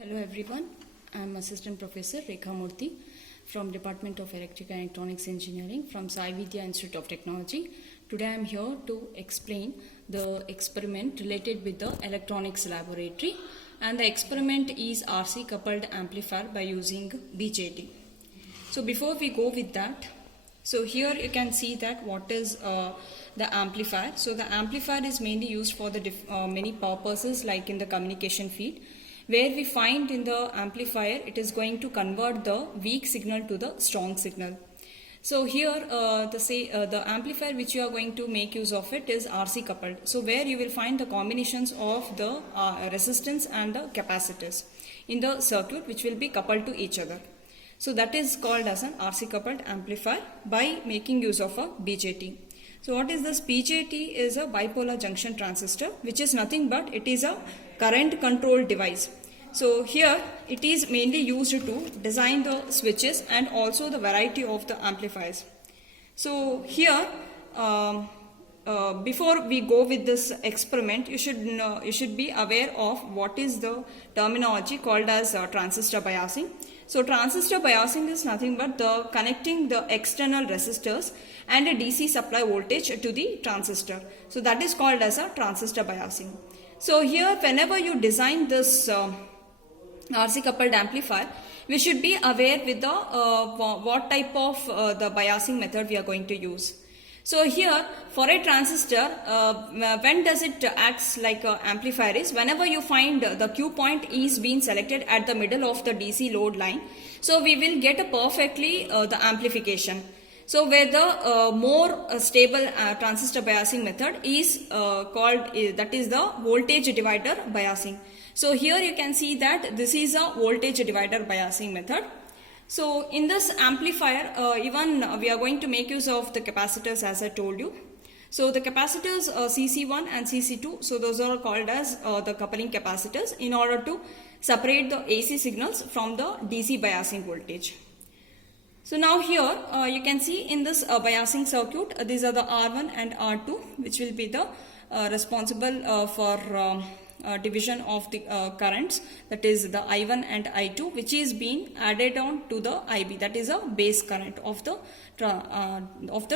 Hello everyone, I am Assistant Professor Rekha Murthy from Department of Electrical and Electronics Engineering from Sai Vidya Institute of Technology. Today I am here to explain the experiment related with the electronics laboratory, and the experiment is RC coupled amplifier by using BJT. So before we go with that, so here you can see that what is the amplifier. So the amplifier is mainly used for the many purposes, like in the communication field, where we find in the amplifier it is going to convert the weak signal to the strong signal. So here the amplifier which you are going to make use of it is RC coupled. So where you will find the combinations of the resistance and the capacitors in the circuit which will be coupled to each other. So that is called as an RC coupled amplifier by making use of a BJT. So what is this? BJT is a bipolar junction transistor, which is nothing but it is a current control device. So here it is mainly used to design the switches and also the variety of the amplifiers. So here before we go with this experiment, you should be aware of what is the terminology called as transistor biasing. So transistor biasing is nothing but the connecting the external resistors and a DC supply voltage to the transistor. So that is called as a transistor biasing. So here whenever you design this RC coupled amplifier, we should be aware with the what type of the biasing method we are going to use. So here for a transistor, when does it acts like an amplifier is whenever you find the Q point is being selected at the middle of the DC load line. So we will get a perfectly the amplification. So where the more stable transistor biasing method is called, that is the voltage divider biasing. So here you can see that this is a voltage divider biasing method. So in this amplifier, even we are going to make use of the capacitors, as I told you. So the capacitors CC1 and CC2, so those are called as the coupling capacitors in order to separate the AC signals from the DC biasing voltage. So now here you can see in this biasing circuit, these are the R1 and R2, which will be the responsible for division of the currents, that is the I1 and I2, which is being added on to the IB, that is a base current of the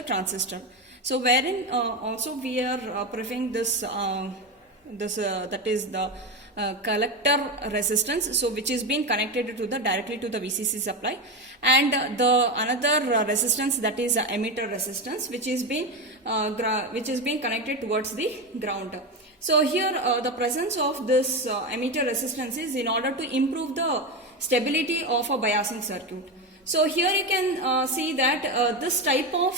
transistor. So wherein also we are preferring this that is the collector resistance, so which is being connected to the directly to the VCC supply, and the another resistance, that is emitter resistance, which is being connected towards the ground. So here the presence of this emitter resistance is in order to improve the stability of a biasing circuit. So here you can see that this type of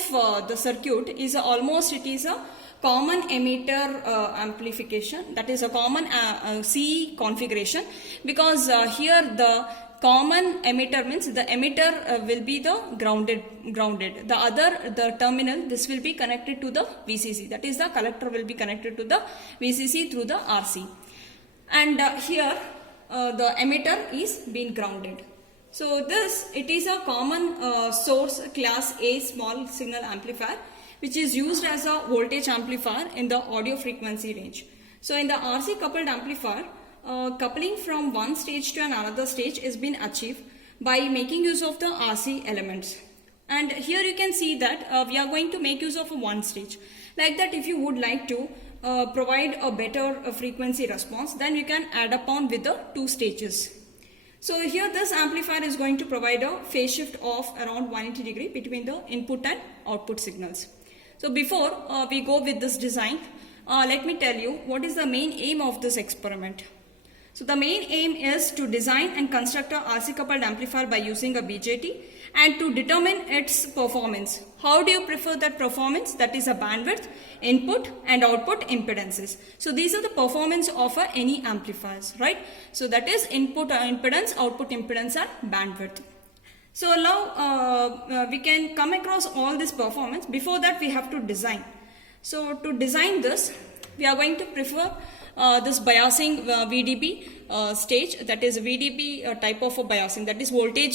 the circuit is almost, it is a common emitter amplification, that is a common C configuration, because here the common emitter means the emitter will be the grounded. The terminal, this will be connected to the VCC, that is the collector will be connected to the VCC through the RC, and here the emitter is being grounded. So this, it is a common source class A small signal amplifier, which is used as a voltage amplifier in the audio frequency range. So in the RC coupled amplifier, coupling from one stage to another stage is being achieved by making use of the RC elements. And here you can see that we are going to make use of a one stage. Like that, if you would like to provide a better frequency response, then you can add upon with the two stages. So here this amplifier is going to provide a phase shift of around 180 degrees between the input and output signals. So before we go with this design, let me tell you what is the main aim of this experiment. So the main aim is to design and construct a RC coupled amplifier by using a BJT and to determine its performance. How do you prefer that performance? That is a bandwidth, input and output impedances. So these are the performance of any amplifiers, right? So that is input impedance, output impedance and bandwidth. So now we can come across all this performance. Before that we have to design. So to design this, we are going to prefer this biasing VDB stage, that is VDB type of a biasing, that is voltage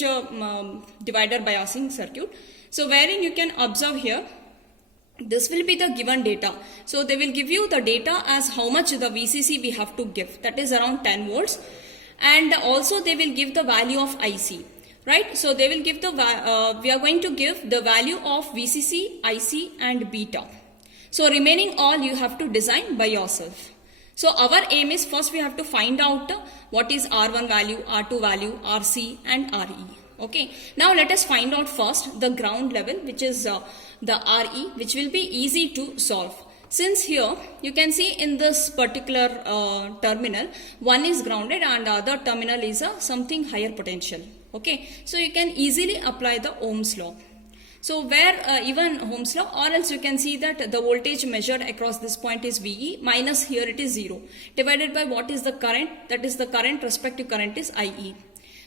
divider biasing circuit. So wherein you can observe here, this will be the given data. So they will give you the data as how much the VCC we have to give, that is around 10 volts. and also they will give the value of IC, right? So they will give the we are going to give the value of VCC, IC and beta. So remaining all you have to design by yourself. So our aim is first we have to find out what is R1 value, R2 value, RC and RE. Okay, now let us find out first the ground level, which is the RE, which will be easy to solve. Since here you can see in this particular terminal, one is grounded and the other terminal is something higher potential. Okay, so you can easily apply the Ohm's law. So where even Ohm's law, or else you can see that the voltage measured across this point is VE, minus here it is 0, divided by what is the current, that is the current, respective current is IE.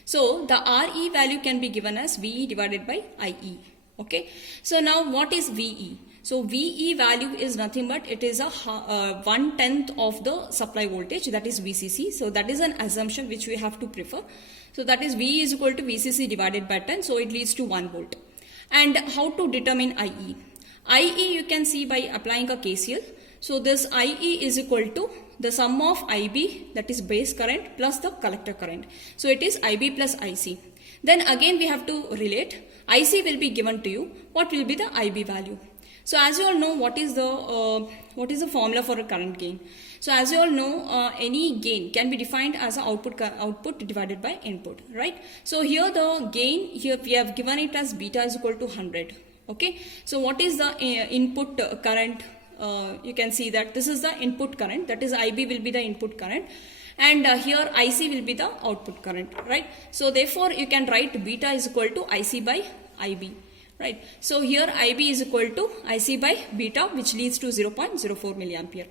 So the RE value can be given as VE divided by IE. Okay, so now what is VE? So VE value is nothing but it is a 1/10 of the supply voltage, that is VCC. So that is an assumption which we have to prefer. So that is VE is equal to VCC divided by 10, so it leads to 1 volt. And how to determine IE? IE you can see by applying a KCL. So this IE is equal to the sum of IB, that is base current, plus the collector current. So it is IB plus IC. Then again we have to relate. IC will be given to you. What will be the IB value? So as you all know, what is the formula for a current gain? So as you all know, any gain can be defined as an output divided by input, right? So here the gain, here we have given it as beta is equal to 100. Okay, so what is the input current? You can see that this is the input current, that is IB will be the input current, and here IC will be the output current, right? So therefore you can write beta is equal to IC by IB. Right. So here IB is equal to IC by beta, which leads to 0.04 milliampere.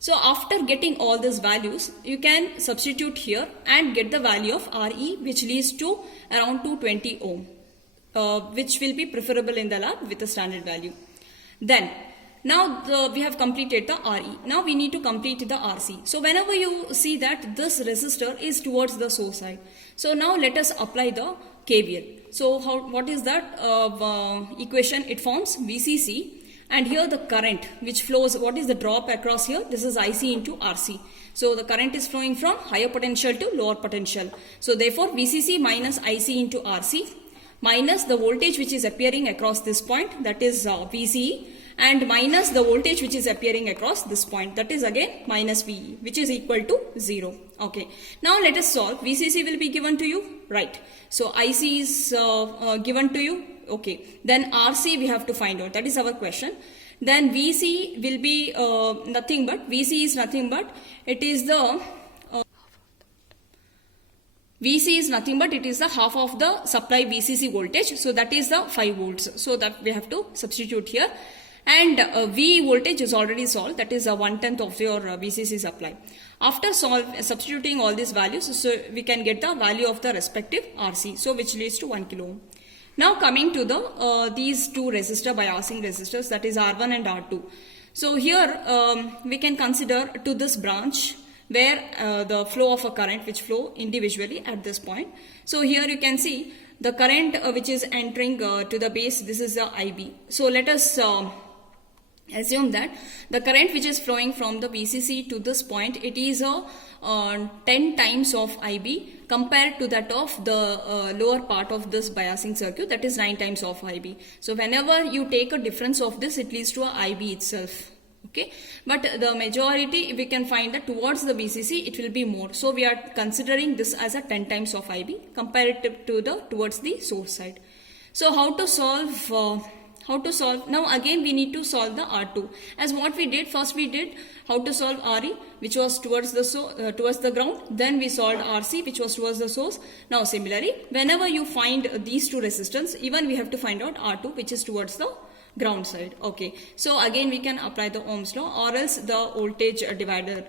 So after getting all these values, you can substitute here and get the value of RE, which leads to around 220 ohm, which will be preferable in the lab with a standard value. Then now we have completed the RE. Now we need to complete the RC. So whenever you see that this resistor is towards the source side, so now let us apply the KVL. So what is that equation? It forms VCC, and here the current which flows, what is the drop across here? This is IC into RC. So the current is flowing from higher potential to lower potential. So therefore VCC minus IC into RC minus the voltage which is appearing across this point, that is VCE, and minus the voltage which is appearing across this point, that is again minus VE, which is equal to 0. Okay, now let us solve. VCC will be given to you, right? So IC is given to you. Okay, then RC we have to find out, that is our question. Then VC will be nothing but, VC is nothing but it is the VC is nothing but it is the half of the supply VCC voltage, so that is the 5 volts. So that we have to substitute here. And V voltage is already solved, that is 1/10 of your VCC supply. After substituting all these values, so we can get the value of the respective RC, so which leads to 1 kilo ohm. Now coming to the these two biasing resistors, that is R1 and R2. So here we can consider to this branch where the flow of a current which flow individually at this point. So here you can see the current which is entering to the base, this is the IB. So let us assume that the current which is flowing from the VCC to this point, it is a 10 times of IB compared to that of the lower part of this biasing circuit, that is 9 times of IB. So whenever you take a difference of this, it leads to a IB itself. Okay, but the majority we can find that towards the VCC it will be more. So we are considering this as a 10 times of IB comparative to the towards the source side. So how to solve? Now again we need to solve the R2. As what we did, first we did how to solve RE, which was towards the ground. Then we solved RC, which was towards the source. Now similarly, whenever you find these two resistance, even we have to find out R2, which is towards the ground side. Okay, so again we can apply the Ohm's law, or else the voltage divider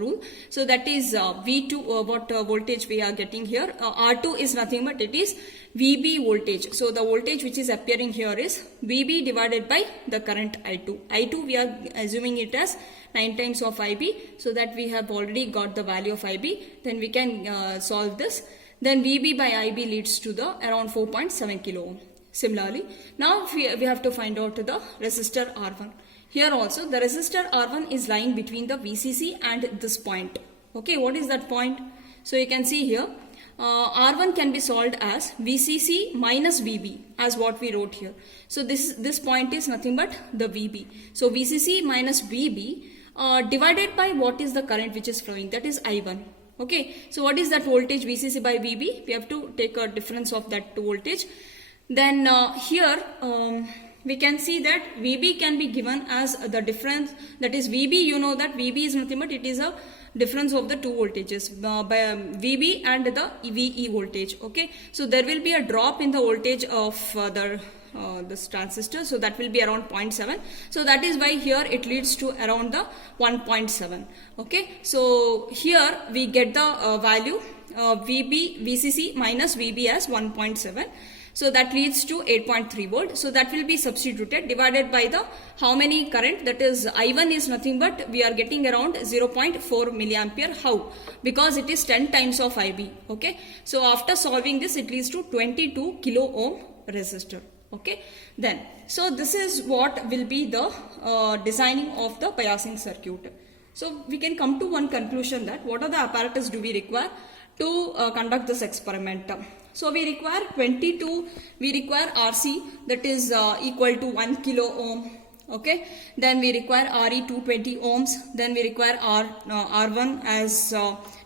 rule. So that is V2, what voltage we are getting here. R2 is nothing but it is VB voltage. So the voltage which is appearing here is VB divided by the current I2. I2 we are assuming it as 9 times of IB, so that we have already got the value of IB. Then we can solve this. Then VB by IB leads to the around 4.7 kilo ohm. Similarly, now we have to find out the resistor R1. Here also the resistor R1 is lying between the VCC and this point. Okay, what is that point? So you can see here, R1 can be solved as VCC minus VB, as what we wrote here. So this point is nothing but the VB. So VCC minus VB divided by what is the current which is flowing, that is I1. Okay, so what is that voltage VCC by VB? We have to take a difference of that voltage. Then here we can see that VB can be given as the difference, that is VB, you know that VB is nothing but it is a difference of the two voltages by VB and the VE voltage. Okay, so there will be a drop in the voltage of this transistor, so that will be around 0.7. So that is why here it leads to around the 1.7. Okay, so here we get the value VCC minus VB as 1.7. So that leads to 8.3 volt. So that will be substituted, divided by the how many current, that is I1 is nothing but we are getting around 0.4 milliampere. How? Because it is 10 times of IB. Okay, so after solving this it leads to 22 kilo ohm resistor. Okay, then so this is what will be the designing of the biasing circuit. So we can come to one conclusion, that what are the apparatus do we require to conduct this experiment. So we require we require RC, that is equal to 1 kilo ohm. Okay, then we require RE 220 ohms, then we require R1 as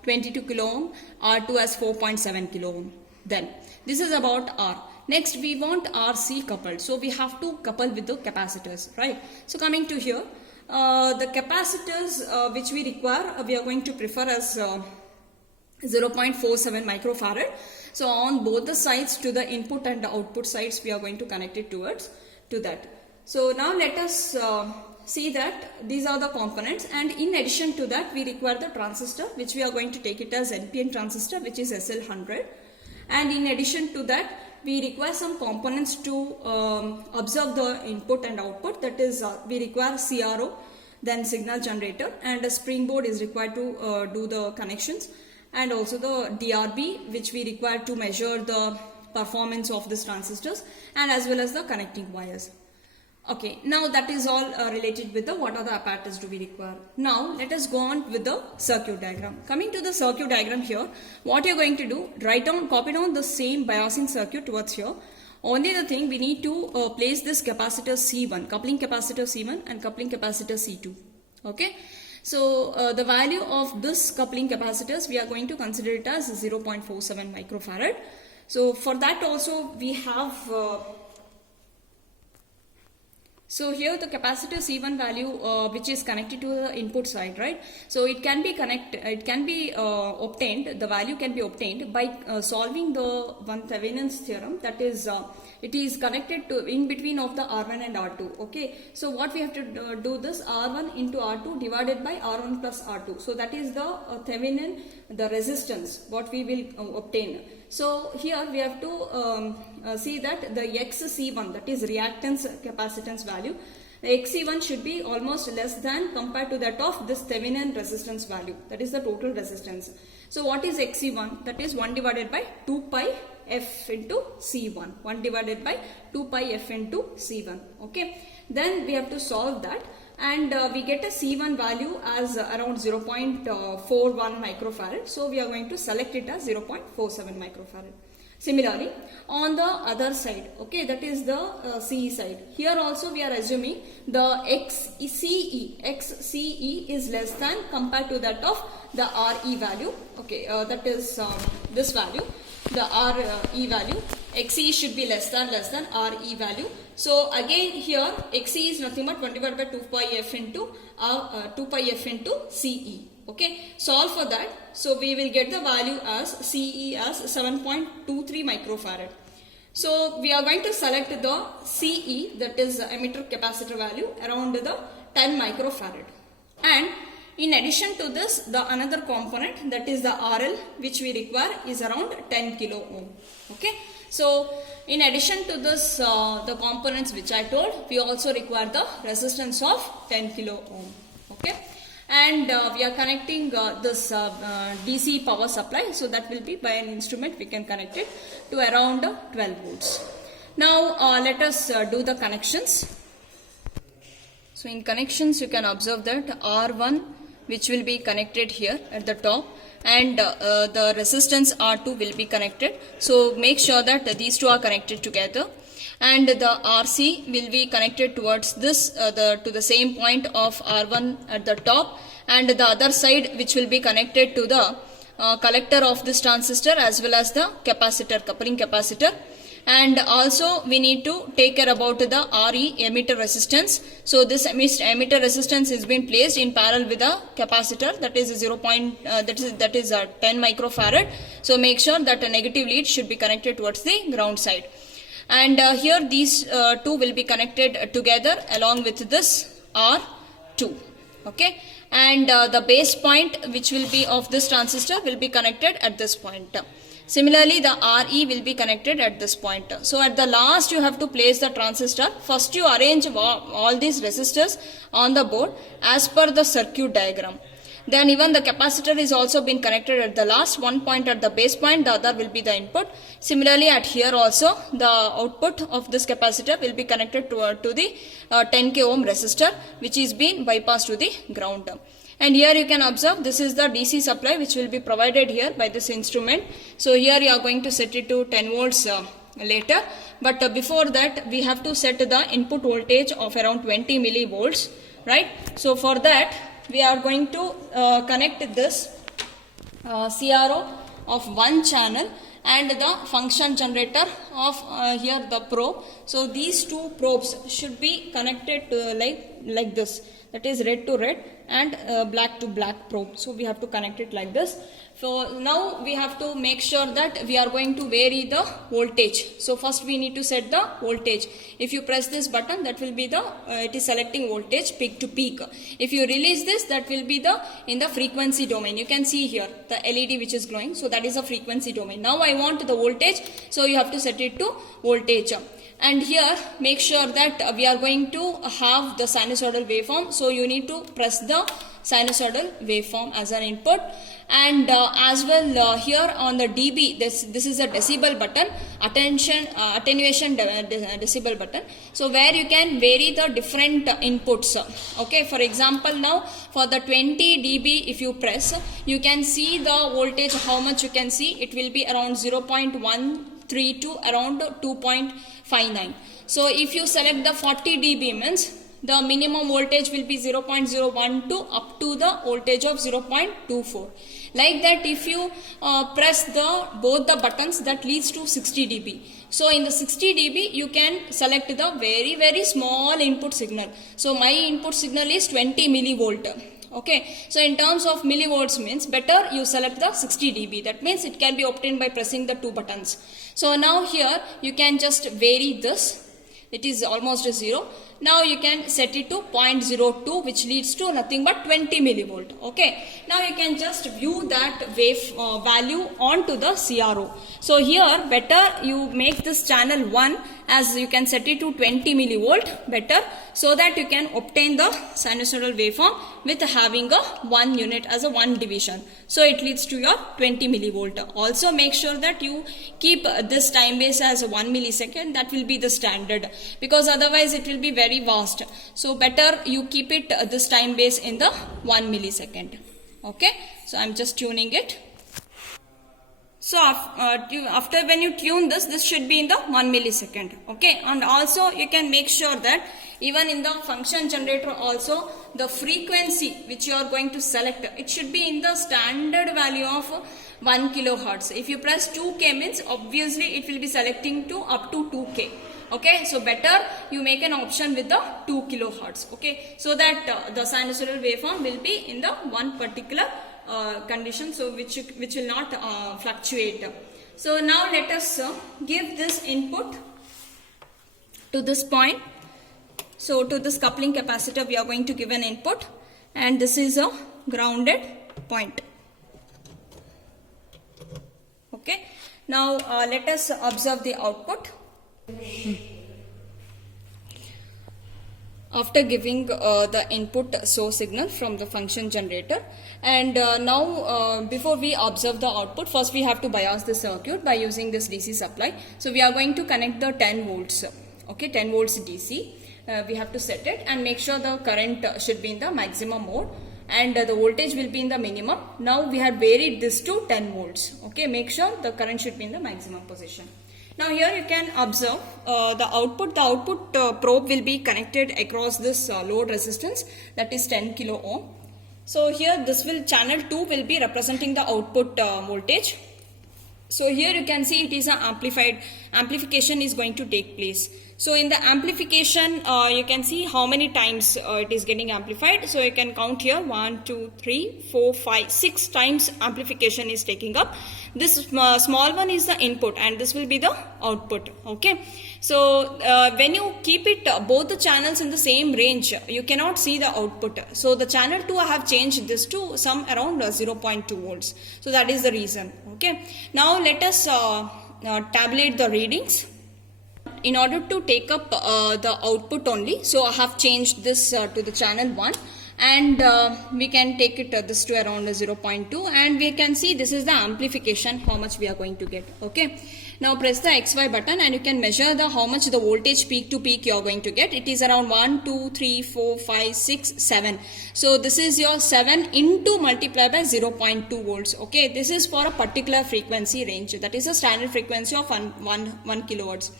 22 kilo ohm, R2 as 4.7 kilo ohm. Then this is about R. Next we want RC coupled, so we have to couple with the capacitors, right? So coming to here, the capacitors which we require, we are going to prefer as 0.47 microfarad. So on both the sides, to the input and the output sides, we are going to connect it to that. So now let us see that these are the components, and in addition to that we require the transistor, which we are going to take it as NPN transistor, which is SL100. And in addition to that we require some components to observe the input and output, that is we require CRO, then signal generator, and a springboard is required to do the connections, and also the DRB, which we require to measure the performance of these transistors, and as well as the connecting wires. Okay, now that is all related with the what are the apparatus do we require. Now let us go on with the circuit diagram. Coming to the circuit diagram here, what you are going to do, write down, copy down the same biasing circuit towards here. Only the thing, we need to place this capacitor C1, coupling capacitor C1 and coupling capacitor C2. Okay, so the value of this coupling capacitors, we are going to consider it as 0.47 microfarad. So for that also we have so here the capacitor C1 value which is connected to the input side, right? So it can be obtained, the value can be obtained by solving the one Thevenin's theorem, that is it is connected to in between of the R1 and R2. Okay, so what we have to do this R1 into R2 divided by R1 plus R2. So that is the Thevenin, the resistance what we will obtain. So here we have to see that the XC1, that is reactance capacitance value, the XC1 should be almost less than compared to that of this Thevenin resistance value, that is the total resistance. So what is XC1? That is 1 divided by 2 pi F into C1, 1 divided by 2 pi F into C1. Okay, then we have to solve that, and we get a C1 value as around 0.41 microfarad. So we are going to select it as 0.47 microfarad. Similarly, on the other side, okay, that is the CE side. Here also we are assuming the XCE is less than compared to that of the RE value. Okay, that is this value, the RE value. XCE should be less than RE value. So again here XCE is nothing but 1 divided by 2 pi F into 2 pi F into CE. Okay, solve for that. So we will get the value as CE as 7.23 microfarad. So we are going to select the CE, that is the emitter capacitor value, around the 10 microfarad. And in addition to this, the another component, that is the RL, which we require is around 10 kilo ohm. Okay, so in addition to this the components which I told, we also require the resistance of 10 kilo ohm. Okay, and we are connecting this DC power supply, so that will be by an instrument we can connect it to around 12 volts. Now let us do the connections. So in connections you can observe that R1 which will be connected here at the top, and the resistance R2 will be connected. So make sure that these two are connected together, and the RC will be connected towards this to the same point of R1 at the top, and the other side which will be connected to the collector of this transistor as well as the capacitor, coupling capacitor. And also we need to take care about the RE, emitter resistance. So this emitter resistance has been placed in parallel with the capacitor, that is 10 microfarad. So make sure that a negative lead should be connected towards the ground side. And here these two will be connected together along with this R2. Okay, and the base point which will be of this transistor will be connected at this point. Similarly, the RE will be connected at this point. So at the last you have to place the transistor. First you arrange all these resistors on the board as per the circuit diagram. Then even the capacitor is also been connected at the last, one point at the base point, the other will be the input. Similarly at here also the output of this capacitor will be connected to the 10k ohm resistor, which is being bypassed to the ground. And here you can observe this is the DC supply which will be provided here by this instrument. So here you are going to set it to 10 volts later, but before that we have to set the input voltage of around 20 millivolts, right? So for that we are going to connect this CRO of one channel and the function generator of here the probe. So these two probes should be connected to like this, that is red to red and black to black probe. So we have to connect it like this. So now we have to make sure that we are going to vary the voltage. So first we need to set the voltage. If you press this button, that will be the it is selecting voltage peak to peak. If you release this, that will be the in the frequency domain. You can see here the LED which is glowing, so that is a frequency domain. Now I want the voltage, so you have to set it to voltage. And here make sure that we are going to have the sinusoidal waveform, so you need to press the sinusoidal waveform as an input. And as well here on the dB, this is a decibel button, attenuation decibel button, so where you can vary the different inputs. Okay, for example, now for the 20 dB if you press, you can see the voltage, how much you can see, it will be around 0.13 to around 2.59. So if you select the 40 dB means the minimum voltage will be 0.012 up to the voltage of 0.24. Like that, if you press both the buttons, that leads to 60 dB. So in the 60 dB, you can select the very, very small input signal. So my input signal is 20 millivolt. Okay, so in terms of millivolts means better you select the 60 dB. That means it can be obtained by pressing the two buttons. So now here you can just vary this. It is almost a 0. Now you can set it to 0.02, which leads to nothing but 20 millivolt. Okay. Now you can just view that wave value onto the CRO. So here better you make this channel 1, as you can set it to 20 millivolt better, so that you can obtain the sinusoidal waveform with having a 1 unit as a 1 division. So it leads to your 20 millivolt. Also make sure that you keep this time base as 1 millisecond. That will be the standard, because otherwise it will be very vast. So better you keep it this time base in the 1 millisecond. Okay, so I'm just tuning it. So after when you tune this should be in the 1 millisecond. Okay, and also you can make sure that even in the function generator also the frequency which you are going to select, it should be in the standard value of 1 kilohertz. If you press 2K means obviously it will be selecting to up to 2K. Okay, so better you make an option with the 2 kilohertz. Okay, so that the sinusoidal waveform will be in the one particular condition, so which will not fluctuate. So now let us give this input to this point. So to this coupling capacitor we are going to give an input, and this is a grounded point. Okay, now let us observe the output. After giving the input source signal from the function generator, and now before we observe the output, first we have to bias the circuit by using this DC supply. So we are going to connect the 10 volts. Okay, 10 volts DC. We have to set it and make sure the current should be in the maximum mode. and the voltage will be in the minimum. Now we have varied this to 10 volts. Okay, make sure the current should be in the maximum position. Now here you can observe the output. The output probe will be connected across this load resistance, that is 10 kilo ohm. So here this will, channel 2 will be representing the output voltage. So here you can see it is an amplification is going to take place. So in the amplification, you can see how many times it is getting amplified. So you can count here 1, 2, 3, 4, 5, 6 times amplification is taking up. This small one is the input and this will be the output. Okay. So when you keep it both the channels in the same range, you cannot see the output. So the channel 2 I have changed this to some around 0.2 volts. So that is the reason. Okay. Now let us tabulate the readings. In order to take up the output only, so I have changed this to the channel 1, and we can take it this to around 0.2, and we can see this is the amplification, how much we are going to get. Okay. Now press the XY button and you can measure the how much the voltage peak to peak you are going to get. It is around 1, 2, 3, 4, 5, 6, 7. So this is your 7 into multiplied by 0.2 volts. Okay, this is for a particular frequency range. That is a standard frequency of 1 kilohertz.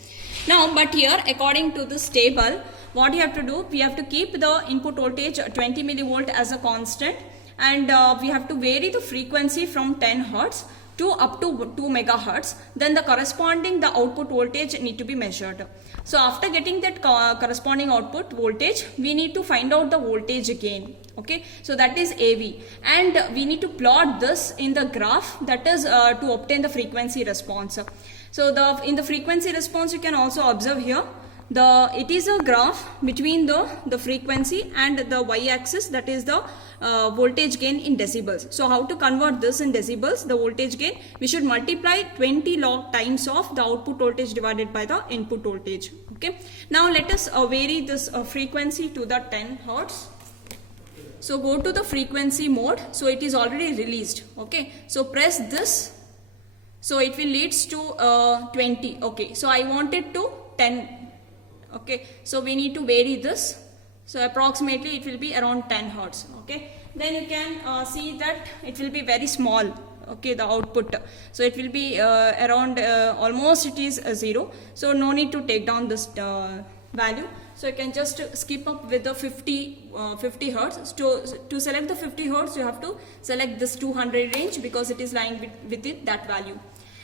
Now, but here according to this table, what you have to do, we have to keep the input voltage 20 millivolt as a constant, and we have to vary the frequency from 10 hertz to up to 2 megahertz. Then the corresponding the output voltage need to be measured. So after getting that corresponding output voltage, we need to find out the voltage gain. Okay, so that is AV, and we need to plot this in the graph, that is to obtain the frequency response. So in the frequency response you can also observe here, it is a graph between the frequency and the y-axis, that is the voltage gain in decibels. So how to convert this in decibels, the voltage gain, we should multiply 20 log times of the output voltage divided by the input voltage. Okay. Now let us vary this frequency to the 10 hertz. So go to the frequency mode. So it is already released. Okay. So press this. So it will leads to 20. Okay. So I want it to 10. Okay. So we need to vary this. So approximately it will be around 10 hertz. Okay. Then you can see that it will be very small. Okay, the output. So it will be around almost it is 0. So no need to take down this value. So you can just skip up with the 50 hertz. To select the 50 hertz, you have to select this 200 range because it is lying within that value.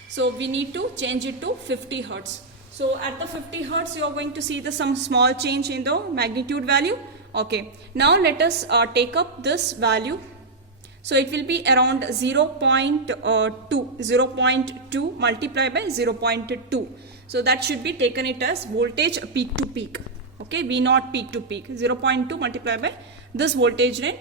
So we need to change it to 50 hertz. So at the 50 hertz, you are going to see some small change in the magnitude value. Okay. Now let us take up this value. So it will be around 0.2 multiplied by 0.2. So that should be taken it as voltage peak to peak. Okay, V naught peak to peak. 0.2 multiplied by this voltage range